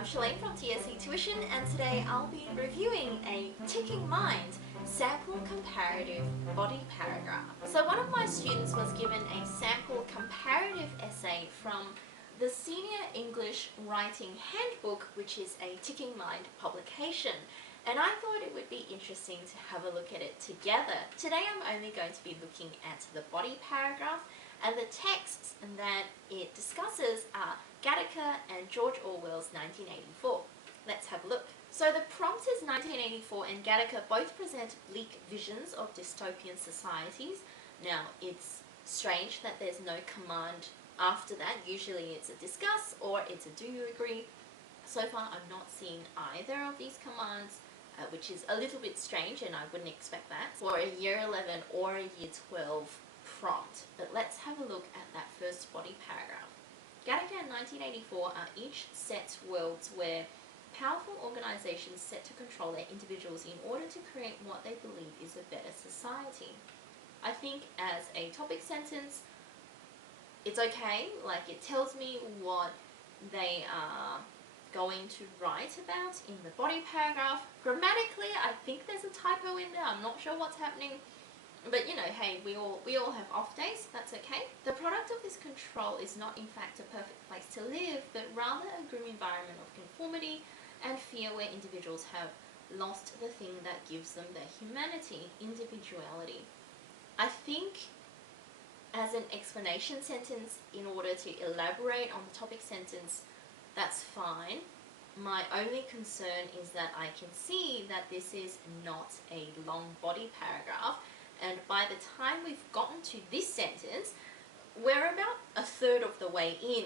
I'm Shirlaine from TSC Tuition, and today I'll be reviewing a Ticking Mind sample comparative body paragraph. So one of my students was given a sample comparative essay from the Senior English Writing Handbook, which is a Ticking Mind publication. And I thought it would be interesting to have a look at it together. Today I'm only going to be looking at the body paragraph, and the texts that it discusses are Gattaca and George Orwell's 1984. Let's have a look. So the prompt is 1984 and Gattaca both present bleak visions of dystopian societies. Now it's strange that there's no command after that. Usually it's a discuss or it's a do you agree. So far I'm not seeing either of these commands, which is a little bit strange, and I wouldn't expect that for a year 11 or a year 12 prompt. But let's have a look at that first body paragraph. Gattaca and 1984 are each set worlds where powerful organizations set to control their individuals in order to create what they believe is a better society. I think as a topic sentence, it's okay. Like, it tells me what they are going to write about in the body paragraph. Grammatically, I think there's a typo in there. I'm not sure what's happening. But you know, hey, we all have off days, that's okay. The product of this control is not in fact a perfect place to live, but rather a grim environment of conformity and fear where individuals have lost the thing that gives them their humanity, individuality. I think as an explanation sentence, in order to elaborate on the topic sentence, that's fine. My only concern is that I can see that this is not a long body paragraph, and by the time we've gotten to this sentence, we're about a third of the way in.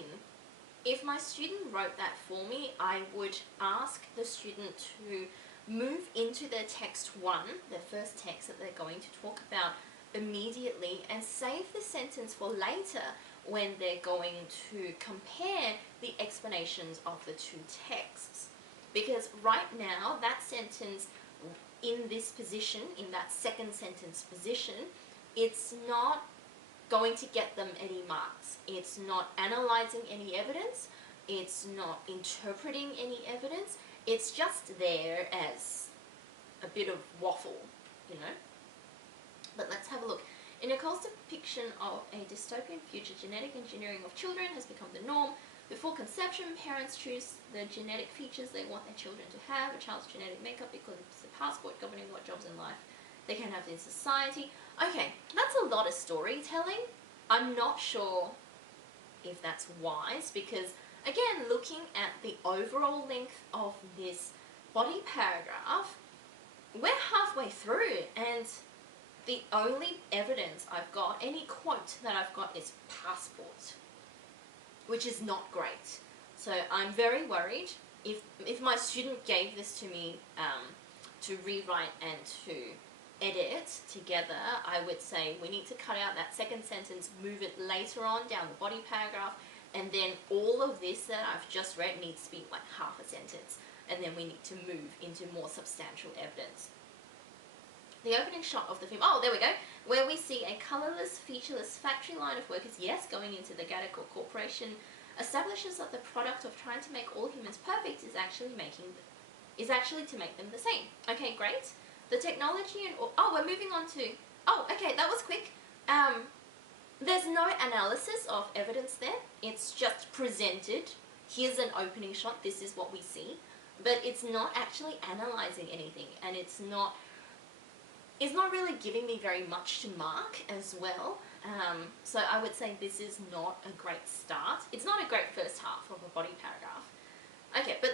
If my student wrote that for me, I would ask the student to move into their text one, their first text that they're going to talk about immediately, and save the sentence for later when they're going to compare the explanations of the two texts. Because right now, that sentence in this position, in that second sentence position, it's not going to get them any marks. It's not analyzing any evidence. It's not interpreting any evidence. It's just there as a bit of waffle, you know. But let's have a look. In Nicole's depiction of a dystopian future, genetic engineering of children has become the norm. Before conception, parents choose the genetic features they want their children to have. A child's genetic makeup becomes the passport governing what jobs in life they can have in society. Okay, that's a lot of storytelling. I'm not sure if that's wise because, again, looking at the overall length of this body paragraph, we're halfway through, and the only evidence I've got, any quote that I've got, is passport, which is not great. So I'm very worried. If my student gave this to me to rewrite and to edit together, I would say we need to cut out that second sentence, move it later on down the body paragraph, and then all of this that I've just read needs to be like half a sentence, and then we need to move into more substantial evidence. The opening shot of the film, oh, there we go, where we see a colourless, featureless factory line of workers, yes, going into the Gattaca Corporation, establishes that the product of trying to make all humans perfect is actually to make them the same. Okay, great. The technology and, oh, we're moving on to, oh, okay, that was quick. There's no analysis of evidence there. It's just presented. Here's an opening shot. This is what we see. But it's not actually analysing anything, and it's not really giving me very much to mark as well. So I would say this is not a great start. It's not a great first half of a body paragraph. Okay, but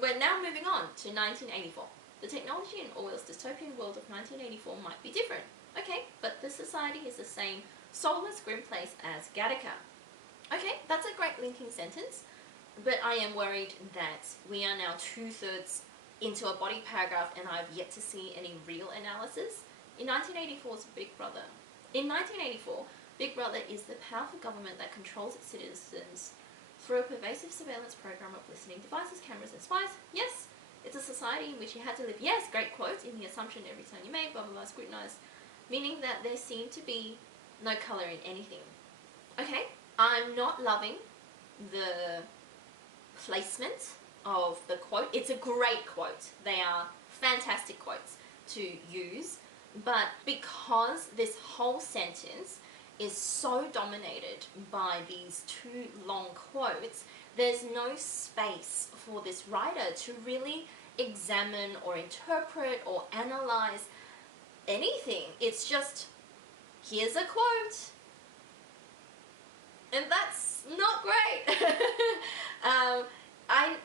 we're now moving on to 1984. The technology in Orwell's dystopian world of 1984 might be different. Okay, but the society is the same soulless, grim place as Gattaca. Okay, that's a great linking sentence, but I am worried that we are now 2/3 into a body paragraph and I've yet to see any real analysis. In 1984's Big Brother. In 1984, Big Brother is the powerful government that controls its citizens through a pervasive surveillance program of listening devices, cameras and spies. Yes, it's a society in which you had to live, yes, great quote, in the assumption every time you made, blah blah blah, scrutinized, meaning that there seemed to be no colour in anything. Okay, I'm not loving the placement of the quote. It's a great quote. They are fantastic quotes to use, but because this whole sentence is so dominated by these two long quotes, there's no space for this writer to really examine or interpret or analyze anything. It's just, here's a quote, and that's not great.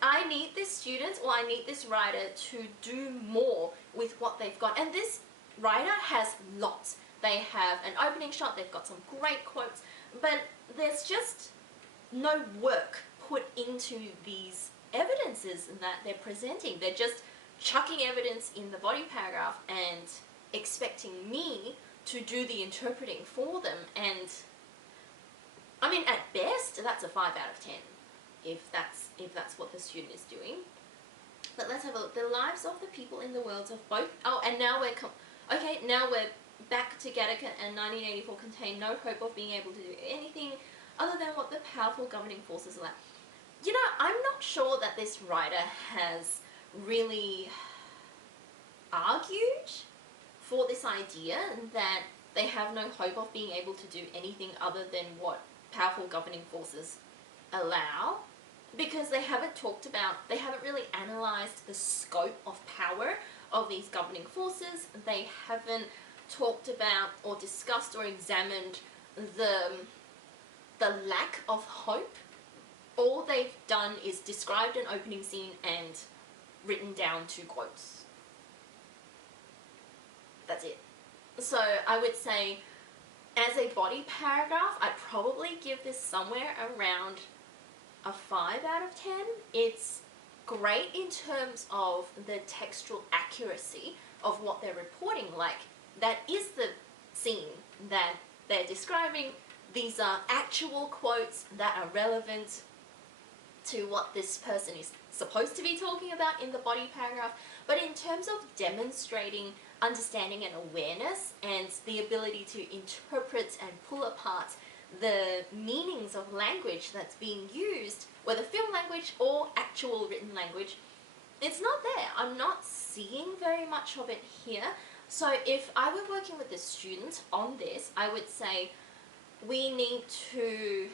I need this student, or I need this writer to do more with what they've got. And this writer has lots. They have an opening shot, they've got some great quotes, but there's just no work put into these evidences that they're presenting. They're just chucking evidence in the body paragraph and expecting me to do the interpreting for them. And I mean, at best, that's a 5 out of 10 if that's what the student is doing. But let's have a look. The lives of the people in the worlds of both. Oh, and now we're back to Gattaca and 1984 contain no hope of being able to do anything other than what the powerful governing forces allow. You know, I'm not sure that this writer has really argued for this idea that they have no hope of being able to do anything other than what powerful governing forces allow, because they haven't really analysed the scope of power of these governing forces. They haven't talked about or discussed or examined the lack of hope. All they've done is described an opening scene and written down 2 quotes. That's it. So I would say, as a body paragraph, I'd probably give this somewhere around a 5 out of 10. It's great in terms of the textual accuracy of what they're reporting. Like, that is the scene that they're describing. These are actual quotes that are relevant to what this person is supposed to be talking about in the body paragraph. But in terms of demonstrating understanding and awareness and the ability to interpret and pull apart the meanings of language that's being used, whether film language or actual written language, it's not there. I'm not seeing very much of it here. So if I were working with a student on this, I would say we need to,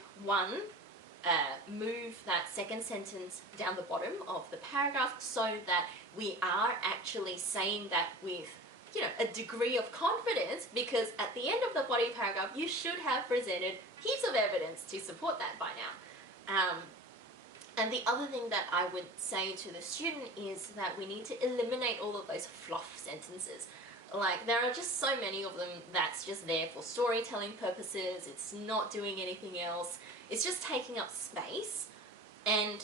move that second sentence down the bottom of the paragraph so that we are actually saying that with, you know, a degree of confidence, because at the end of the body paragraph you should have presented heaps of evidence to support that by now. And the other thing that I would say to the student is that we need to eliminate all of those fluff sentences. Like, there are just so many of them that's just there for storytelling purposes. It's not doing anything else. It's just taking up space. And,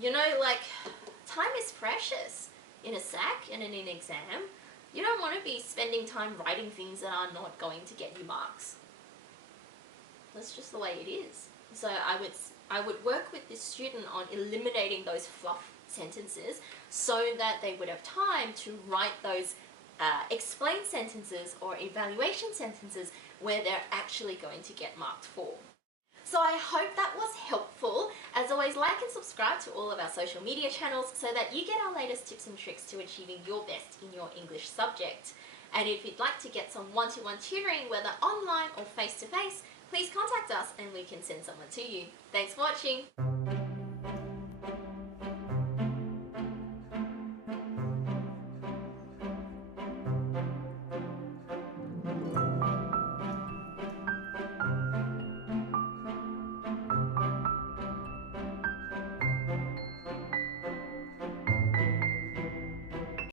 you know, like, time is precious in a SAC and in an exam. You don't want to be spending time writing things that are not going to get you marks. That's just the way it is. So I would work with this student on eliminating those fluff sentences so that they would have time to write those explain sentences or evaluation sentences where they're actually going to get marked for. So I hope that was helpful. As always, like and subscribe to all of our social media channels so that you get our latest tips and tricks to achieving your best in your English subject. And if you'd like to get some one-to-one tutoring, whether online or face-to-face, please contact us and we can send someone to you. Thanks for watching.